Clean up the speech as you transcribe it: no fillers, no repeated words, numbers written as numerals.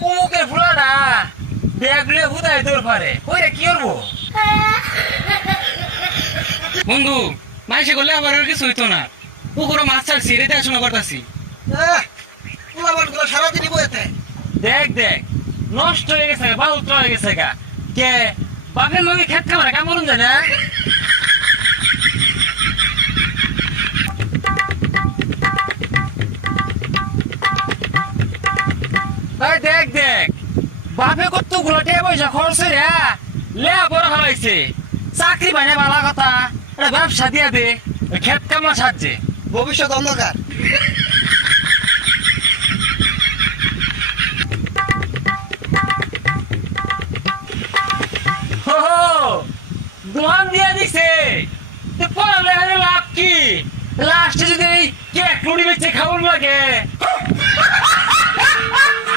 মুখে ফুলাটা ব্যাগলে হুদায় তোর পারে কইরে কি করবো? বন্ধু মাইসে করলে আবার আর কিছু হইতো না। পুকুরো মাছ ছাড়ছি রে দেখাশোনা করতেছি। পোলাপানগুলো সারাদিনই বইতে। দেখ দেখ নষ্ট হয়ে গেছে গা, বাউত্র হয়ে গেছে গা। কে বাপের মধ্যে খেত খামারে কাম করুন জানে না? এই দেখ দেখ বাপে কতগুলো টাকা পয়সা খরচ রে লে বড় হলাইছে, চাকরি পাইনে ভালো কথা, একটা ব্যবসা দিয়া দে, ওই খেত কামলা সাহায্যে। ভবিষ্যৎ অন্ধকার। হো হো, দোকান দিয়া দিছে, পড়ালে লাভ কি? লাস্টে যদি এই কেক লুড়ি বেচে খাওয়ার লাগে